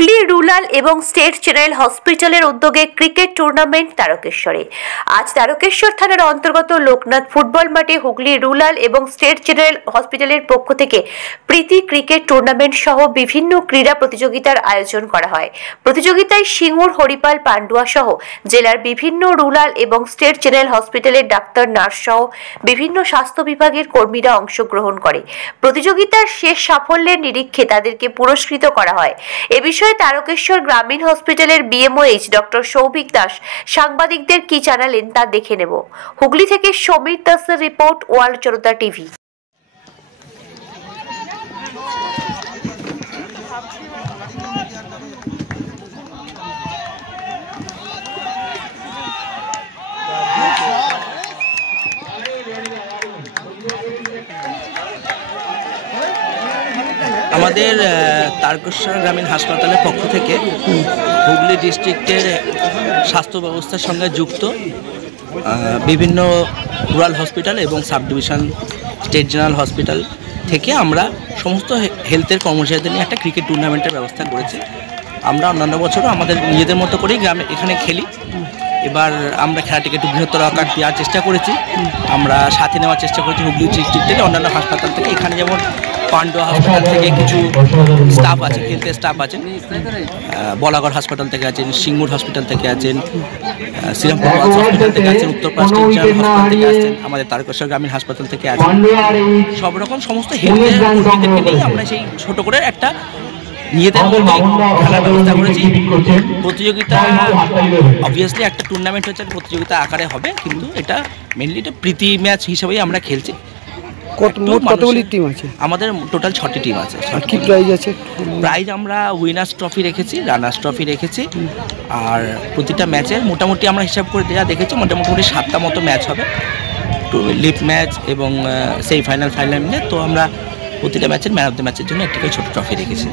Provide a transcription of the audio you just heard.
Hooghly rural এবং state general হসপিটালের উদ্যোগে ক্রিকেট টুর্নামেন্ট তারকেশ্বরে। আজ তারকেশ্বর থানার অন্তর্গত লোকনাথ ফুটবল মাঠে হুগলি রুরাল এবং স্টেট জেনারেল হসপিটালের পক্ষ থেকে প্রীতি ক্রিকেট টুর্নামেন্ট সহ বিভিন্ন ক্রীড়া প্রতিযোগিতার আয়োজন করা হয়। প্রতিযোগিতায় সিঙ্গুর, হরিপাল, পান্ডুয়া সহ জেলার বিভিন্ন রুরাল এবং স্টেট জেনারেল হসপিটালের ডাক্তার, নার্স সহ বিভিন্ন স্বাস্থ্য বিভাগের কর্মীরা অংশগ্রহণ করে। প্রতিযোগিতার শেষ সাফল্যের নিরিখে তাদেরকে পুরস্কৃত করা হয়। এ বিষয়ে তারকেশ্বর গ্রামীণ হসপিটালের বিএমওএইচ ডক্টর সৌভিক দাস সাংবাদিকদের কি জানালেন তা দেখে নেব। হুগলি থেকে সমীর দাসের রিপোর্ট, ওয়ার্ল্ড জনতা টিভি। আমাদের তারকেশ্বর গ্রামীণ হাসপাতালের পক্ষ থেকে হুগলি ডিস্ট্রিক্টের স্বাস্থ্য ব্যবস্থার সঙ্গে যুক্ত বিভিন্ন রুরাল হসপিটাল এবং sub division state general hospital থেকে আমরা সমস্ত হেলথের কর্মচারীদের নিয়ে একটা ক্রিকেট টুর্নামেন্টের ব্যবস্থা করেছি। আমরা অন্যান্য বছরও আমাদের নিজেদের মতো করেই গ্রামে এখানে খেলি। এবার আমরা খেলাটিকে একটু বৃহত্তর আকার দেওয়ার চেষ্টা করেছি। আমরা সাথে নেওয়ার চেষ্টা করেছি হুগলি ডিস্ট্রিক্টের অন্যান্য হাসপাতাল থেকে। এখানে যেমন পান্ডুয়া হাসপাতাল থেকে কিছু স্টাফ আছে, হেলথের স্টাফ আছেন, বলাগড় হাসপাতাল থেকে আছেন, সিঙ্গুর হসপিটাল থেকে আছেন, শ্রীরামপুর হসপিটাল থেকে আছেন, উত্তরপাড়া স্টেট জেনারেল হসপিটাল থেকে আছেন, আমাদের তারকেশ্বর গ্রামীণ হাসপাতাল থেকে আছেন। সব রকম সমস্ত হেলথের কর্মীদেরকে নিয়ে আমরা সেই ছোট করে একটা নিজেদের মধ্যে খেলার ব্যবস্থা করেছি। প্রতিযোগিতা অবভিয়াসলি একটা টুর্নামেন্ট হচ্ছে, প্রতিযোগিতা আকারে হবে, কিন্তু এটা মেনলি এটা প্রীতি ম্যাচ হিসেবেই আমরা খেলছি। কতগুলি টিম আছে? আমাদের টোটাল 6টি টিম আছে। কি প্রাইজ আছে? প্রাইজ আমরা উইনার্স ট্রফি রেখেছি, রানার্স ট্রফি রেখেছি, আর প্রতিটা ম্যাচের মোটামুটি আমরা হিসাব করে যা দেখেছি মোটামুটি 7টা মতো ম্যাচ হবে, লিপ ম্যাচ এবং সেমিফাইনাল, ফাইনাল মিলে। তো আমরা প্রতিটা ম্যাচের ম্যান অফ দ্য ম্যাচের জন্য একটি করে ছোটো ট্রফি রেখেছি।